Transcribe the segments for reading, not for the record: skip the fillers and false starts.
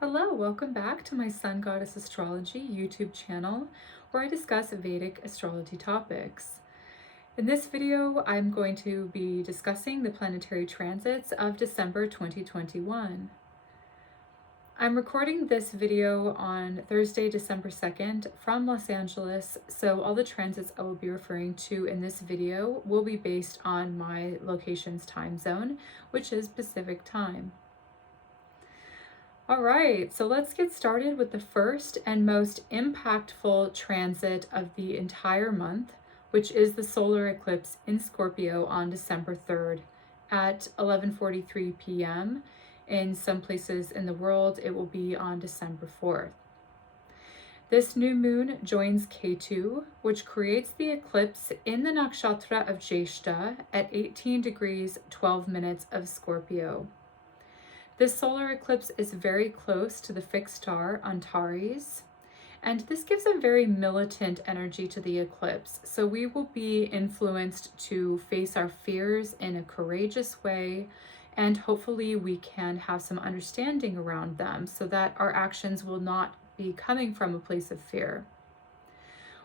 Hello, welcome back to my SunGoddess Astrology YouTube channel where I discuss Vedic astrology topics. In this video, I'm going to be discussing the planetary transits of December 2021. I'm recording this video on Thursday, December 2nd from Los Angeles, so all the transits I will be referring to in this video will be based on my location's time zone, which is Pacific time. All right, so let's get started with the first and most impactful transit of the entire month, which is the solar eclipse in Scorpio on December 3rd at 11:43 p.m. In some places in the world, it will be on December 4th. This new moon joins Ketu, which creates the eclipse in the nakshatra of Jyeshta at 18 degrees 12 minutes of Scorpio. This solar eclipse is very close to the fixed star Antares, and this gives a very militant energy to the eclipse. So we will be influenced to face our fears in a courageous way, and hopefully we can have some understanding around them so that our actions will not be coming from a place of fear.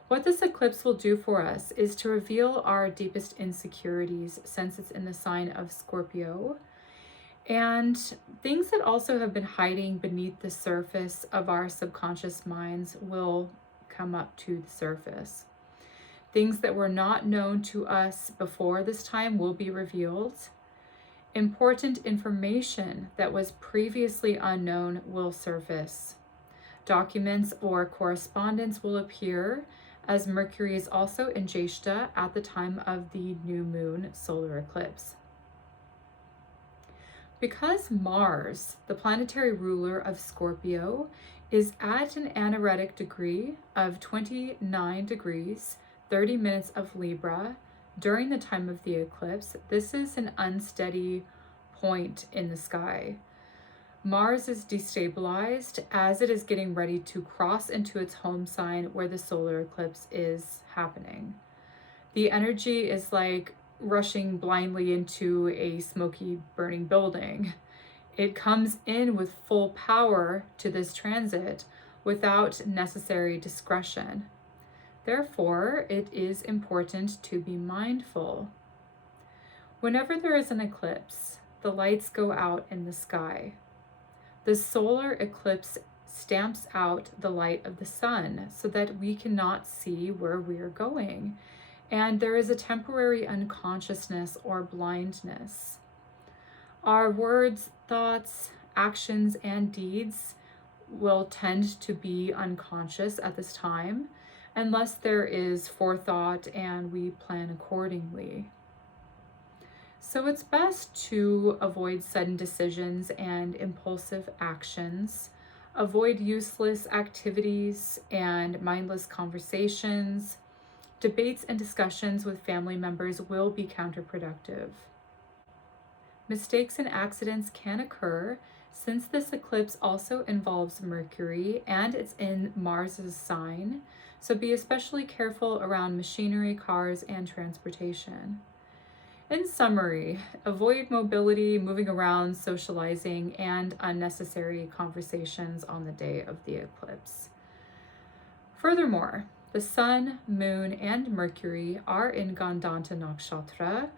What this eclipse will do for us is to reveal our deepest insecurities, since it's in the sign of Scorpio, and things that also have been hiding beneath the surface of our subconscious minds will come up to the surface. Things that were not known to us before this time will be revealed. Important information that was previously unknown will surface. Documents or correspondence will appear, as Mercury is also in Jyeshta at the time of the new moon solar eclipse. Because Mars, the planetary ruler of Scorpio, is at an anaretic degree of 29 degrees, 30 minutes of Libra during the time of the eclipse, this is an unsteady point in the sky. Mars is destabilized as it is getting ready to cross into its home sign where the solar eclipse is happening. The energy is like rushing blindly into a smoky, burning building. It comes in with full power to this transit without necessary discretion. Therefore, it is important to be mindful. Whenever there is an eclipse, the lights go out in the sky. The solar eclipse stamps out the light of the sun so that we cannot see where we are going. And there is a temporary unconsciousness or blindness. Our words, thoughts, actions, and deeds will tend to be unconscious at this time, unless there is forethought and we plan accordingly. So it's best to avoid sudden decisions and impulsive actions, avoid useless activities and mindless conversations. Debates and discussions with family members will be counterproductive. Mistakes and accidents can occur since this eclipse also involves Mercury and it's in Mars's sign, so be especially careful around machinery, cars, and transportation. In summary, avoid mobility, moving around, socializing, and unnecessary conversations on the day of the eclipse. Furthermore, the Sun, Moon, and Mercury are in Gandanta Nakshatra,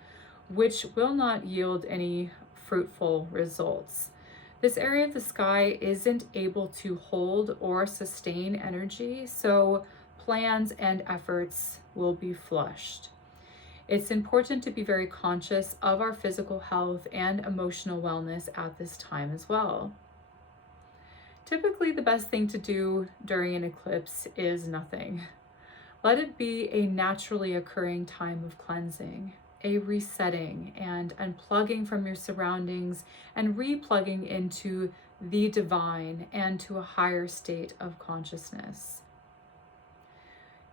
which will not yield any fruitful results. This area of the sky isn't able to hold or sustain energy, so plans and efforts will be flushed. It's important to be very conscious of our physical health and emotional wellness at this time as well. Typically, the best thing to do during an eclipse is nothing. Let it be a naturally occurring time of cleansing, a resetting and unplugging from your surroundings and replugging into the divine and to a higher state of consciousness.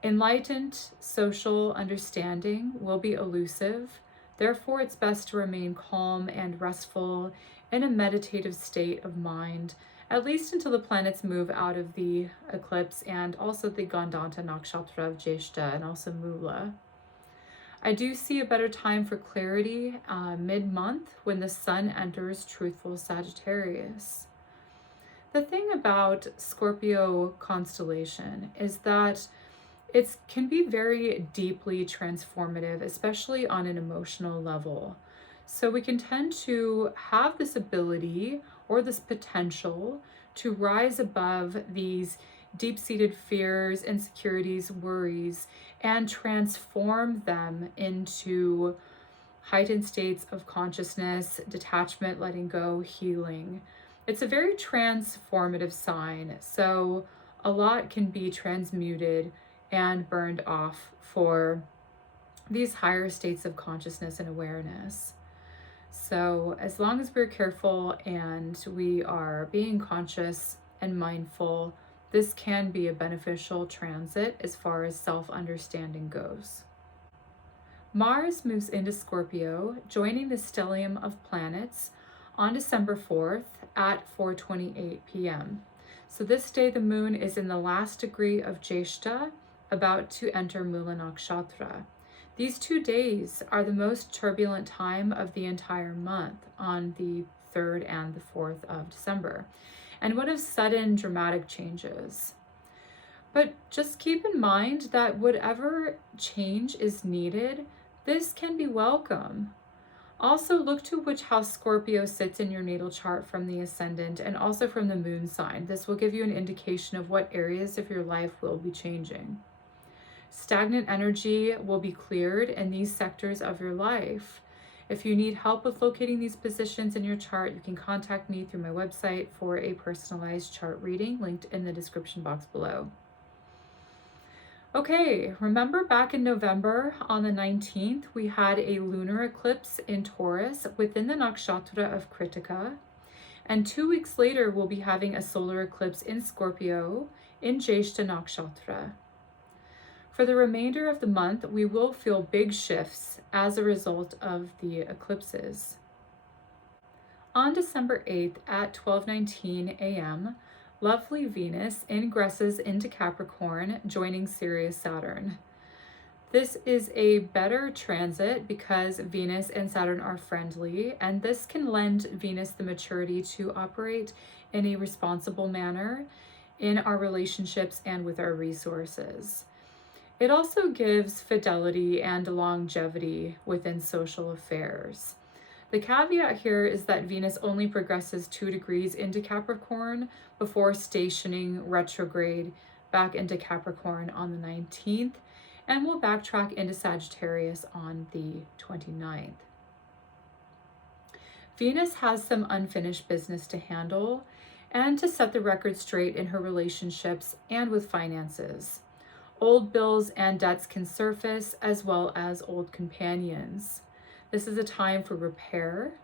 Enlightened social understanding will be elusive. Therefore, it's best to remain calm and restful in a meditative state of mind, at least until the planets move out of the eclipse and also the Gandanta Nakshatra of Jyeshta and also Mula. I do see a better time for clarity mid-month when the sun enters truthful Sagittarius. The thing about Scorpio constellation is that it can be very deeply transformative, especially on an emotional level. So we can tend to have this ability or this potential to rise above these deep-seated fears, insecurities, worries, and transform them into heightened states of consciousness, detachment, letting go, healing. It's a very transformative sign. So a lot can be transmuted and burned off for these higher states of consciousness and awareness. So as long as we're careful and we are being conscious and mindful, this can be a beneficial transit as far as self-understanding goes. Mars moves into Scorpio, joining the stellium of planets on December 4th at 4:28 p.m. So this day the moon is in the last degree of Jyeshta, about to enter Mula Nakshatra. These 2 days are the most turbulent time of the entire month on the 3rd and the 4th of December, and what of sudden dramatic changes. But just keep in mind that whatever change is needed, this can be welcome. Also look to which house Scorpio sits in your natal chart from the ascendant and also from the moon sign. This will give you an indication of what areas of your life will be changing. Stagnant energy will be cleared in these sectors of your life. If you need help with locating these positions in your chart, you can contact me through my website for a personalized chart reading, linked in the description box below. Okay, remember back in November on the 19th, we had a lunar eclipse in Taurus within the nakshatra of Kritika. And 2 weeks later, we'll be having a solar eclipse in Scorpio in Jyeshta nakshatra. For the remainder of the month, we will feel big shifts as a result of the eclipses. On December 8th at 12:19 a.m., lovely Venus ingresses into Capricorn, joining Sirius Saturn. This is a better transit because Venus and Saturn are friendly, and this can lend Venus the maturity to operate in a responsible manner in our relationships and with our resources. It also gives fidelity and longevity within social affairs. The caveat here is that Venus only progresses 2 degrees into Capricorn before stationing retrograde back into Capricorn on the 19th, and will backtrack into Sagittarius on the 29th. Venus has some unfinished business to handle and to set the record straight in her relationships and with finances. Old bills and debts can surface, as well as old companions. This is a time for repair.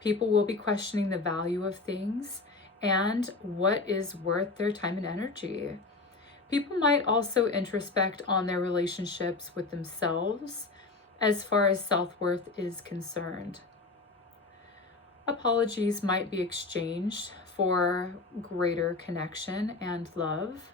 People will be questioning the value of things and what is worth their time and energy. People might also introspect on their relationships with themselves as far as self-worth is concerned. Apologies might be exchanged for greater connection and love.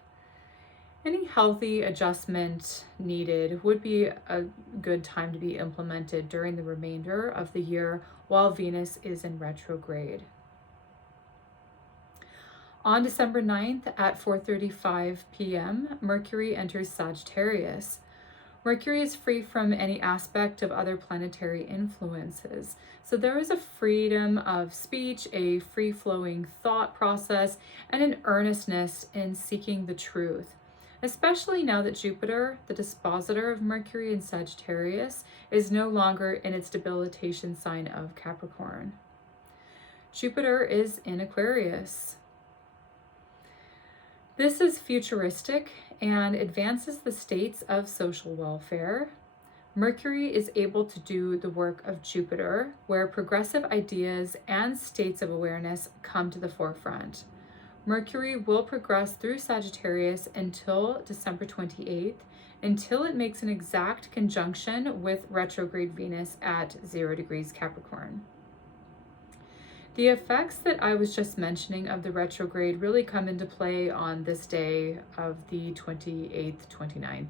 Any healthy adjustment needed would be a good time to be implemented during the remainder of the year while Venus is in retrograde. On December 9th at 4:35 p.m., Mercury enters Sagittarius. Mercury is free from any aspect of other planetary influences. So there is a freedom of speech, a free-flowing thought process, and an earnestness in seeking the truth. Especially now that Jupiter, the dispositor of Mercury in Sagittarius, is no longer in its debilitation sign of Capricorn. Jupiter is in Aquarius. This is futuristic and advances the states of social welfare. Mercury is able to do the work of Jupiter, where progressive ideas and states of awareness come to the forefront. Mercury will progress through Sagittarius until December 28th, until it makes an exact conjunction with retrograde Venus at 0 degrees Capricorn. The effects that I was just mentioning of the retrograde really come into play on this day of the 28th, 29th.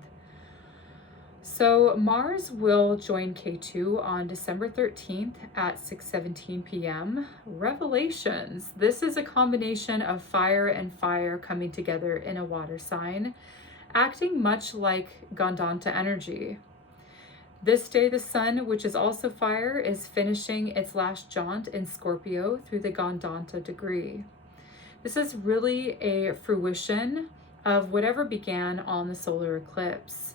So Mars will join Ketu on December 13th at 6:17 p.m. Revelations. This is a combination of fire and fire coming together in a water sign, acting much like Gandanta energy. This day, the sun, which is also fire, is finishing its last jaunt in Scorpio through the Gandanta degree. This is really a fruition of whatever began on the solar eclipse.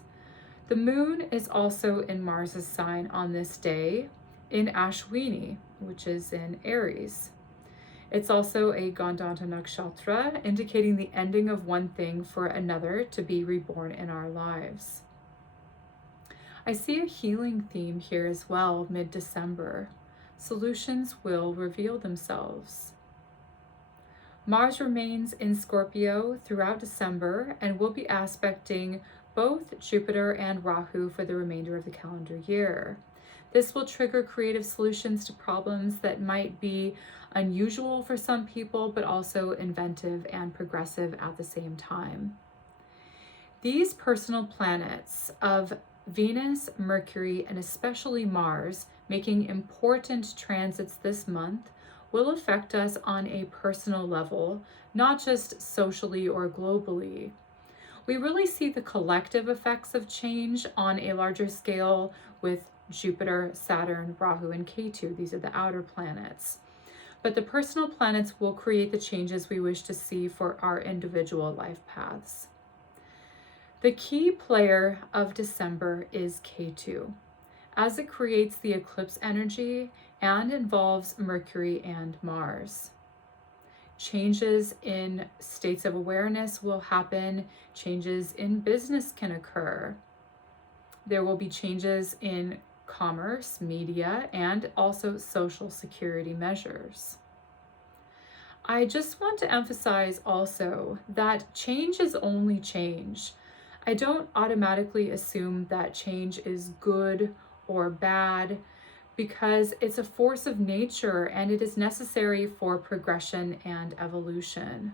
The moon is also in Mars's sign on this day in Ashwini, which is in Aries. It's also a Gandanta nakshatra, indicating the ending of one thing for another to be reborn in our lives. I see a healing theme here as well, mid-December. Solutions will reveal themselves. Mars remains in Scorpio throughout December and will be aspecting both Jupiter and Rahu for the remainder of the calendar year. This will trigger creative solutions to problems that might be unusual for some people, but also inventive and progressive at the same time. These personal planets of Venus, Mercury, and especially Mars making important transits this month will affect us on a personal level, not just socially or globally. We really see the collective effects of change on a larger scale with Jupiter, Saturn, Rahu, and Ketu. These are the outer planets. But the personal planets will create the changes we wish to see for our individual life paths. The key player of December is Ketu, as it creates the eclipse energy and involves Mercury and Mars. Changes in states of awareness will happen. Changes in business can occur. There will be changes in commerce, media, and also social security measures. I just want to emphasize also that change is only change. I don't automatically assume that change is good or bad, because it's a force of nature and it is necessary for progression and evolution.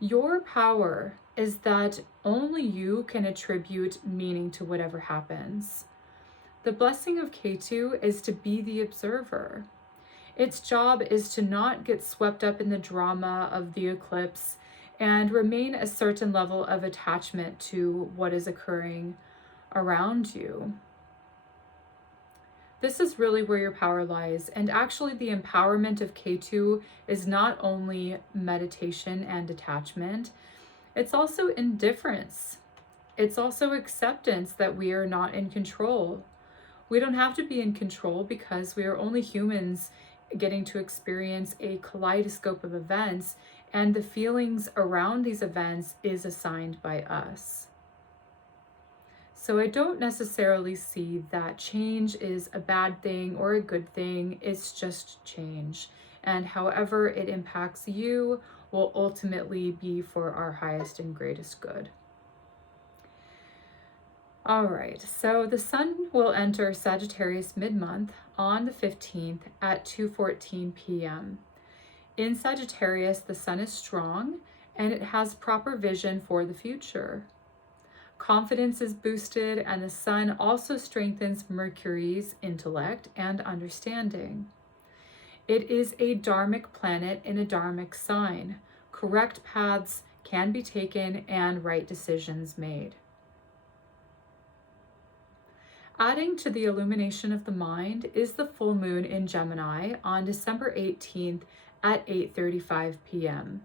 Your power is that only you can attribute meaning to whatever happens. The blessing of Ketu is to be the observer. Its job is to not get swept up in the drama of the eclipse and remain a certain level of attachment to what is occurring around you. This is really where your power lies. And actually, the empowerment of Ketu is not only meditation and detachment, it's also indifference. It's also acceptance that we are not in control. We don't have to be in control because we are only humans getting to experience a kaleidoscope of events, and the feelings around these events is assigned by us. So I don't necessarily see that change is a bad thing or a good thing. It's just change. And however it impacts you will ultimately be for our highest and greatest good. All right, so the sun will enter Sagittarius mid-month on the 15th at 2:14 p.m. In Sagittarius, the sun is strong and it has proper vision for the future. Confidence is boosted, and the sun also strengthens Mercury's intellect and understanding. It is a dharmic planet in a dharmic sign. Correct paths can be taken and right decisions made. Adding to the illumination of the mind is the full moon in Gemini on December 18th at 8:35 p.m.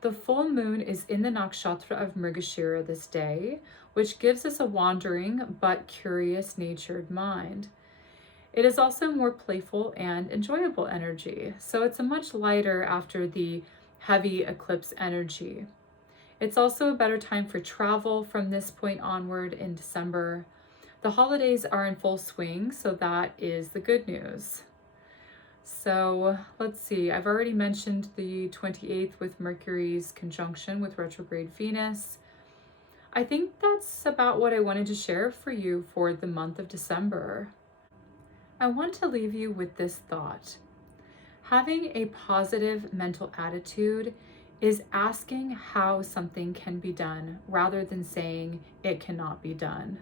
The full moon is in the nakshatra of Mrigashira this day, which gives us a wandering but curious-natured mind. It is also more playful and enjoyable energy, so it's a much lighter after the heavy eclipse energy. It's also a better time for travel from this point onward in December. The holidays are in full swing, so that is the good news. So let's see, I've already mentioned the 28th with Mercury's conjunction with retrograde Venus. I think that's about what I wanted to share for you for the month of December. I want to leave you with this thought. Having a positive mental attitude is asking how something can be done rather than saying it cannot be done.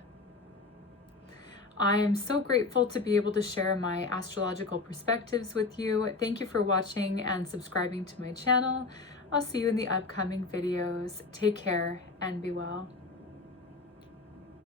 I am so grateful to be able to share my astrological perspectives with you. Thank you for watching and subscribing to my channel. I'll see you in the upcoming videos. Take care and be well.